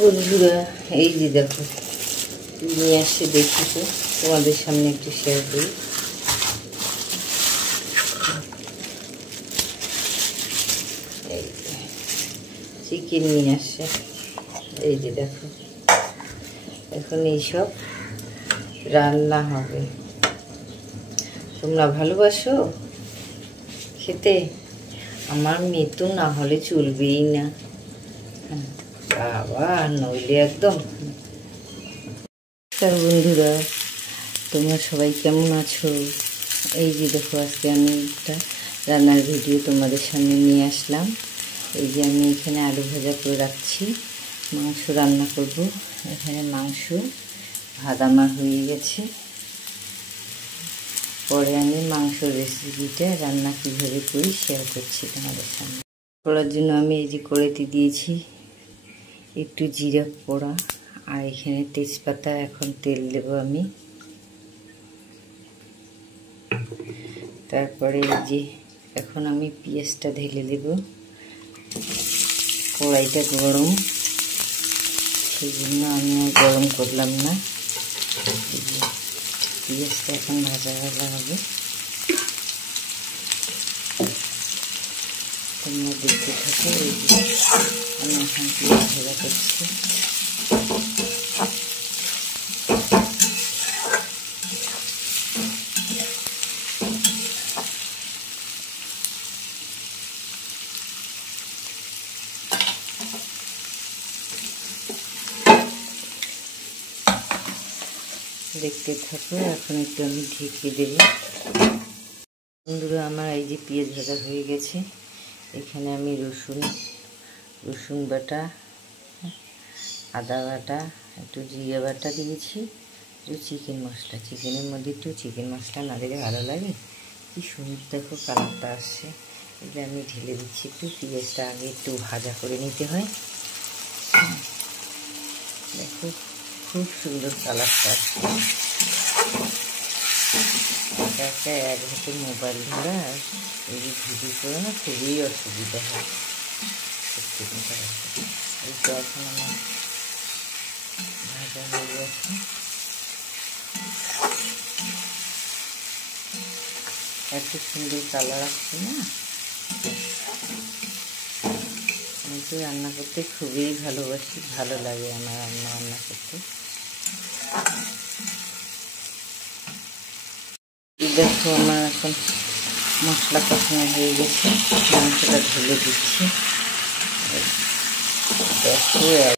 বন্ধুরা, এই যে দেখো নিয়ে আসছে, দেখি তো তোমাদের সামনে একটু শেয়ার করি। এই চিকেন নিয়ে আসছে, এই যে দেখো। এখন এইসব রান্না হবে। তোমরা ভালোবাসো খেতে? আমার মেয়ে তো না হলে চলবেই না, বাবা, নইলে একদম। বন্ধুরা, তোমরা সবাই কেমন আছো? এই যে দেখো, আজকে আমি একটা রান্নার ভিডিও তোমাদের সামনে নিয়ে আসলাম। এই যে আমি এখানে আলু ভাজা করে রাখছি, মাংস রান্না করব। এখানে মাংস ভাত আমার হয়ে গেছে। পরে আমি মাংস রেসিপিটা রান্না কীভাবে করি শেয়ার করছি তোমাদের সামনে। করার জন্য আমি এই যে কড়াইতে দিয়েছি একটু জিরা পোড়া, আর এখানে তেজপাতা। এখন তেল দেব আমি। তারপরে এই যে এখন আমি পেঁয়াজটা ঢেলে দেব। কড়াইটা গরম, সেই জন্য আমি আর গরম করলাম না। পেঁয়াজটা এখন ভাজা ভাজা হবে, তোমরা দেখতে থাকো। এই যে আমি এখন পেঁয়াজ ভাজা করছি। দেখতে থাকো, এখন একটু আমি ঢেকে দেব। বন্ধুরা, আমার এই যে পেঁয়াজ ভাজা হয়ে গেছে। এখানে আমি রসুন বাটা, আদা বাটা, একটু জিরা বাটা দিয়েছি, একটু চিকেন মশলা। চিকেনের মধ্যে একটু চিকেন মশলা না দিলে ভালো লাগে। কি সুন্দর দেখো কালারটা আসছে। এটা আমি ঢেলে দিচ্ছি। একটু পেঁয়াজটা আগে একটু ভাজা করে নিতে হয়। দেখো খুব সুন্দর কালারটা আসছে। একটা এক হাতে মোবাইল ধরা এই যে ভিডিও করে না, খুবই অসুবিধা হয়। এইটা এখন আমার ভাজা হয়ে গেছে। এত সুন্দর কালার আসছে না। আমি তো রান্না করতে খুবই ভালোবাসি, ভালো লাগে আমার রান্না করতে। দেখো আমার এখন মশলা কষানো হয়ে গেছে, মাংসটা ঢেলে দিচ্ছি। দেখো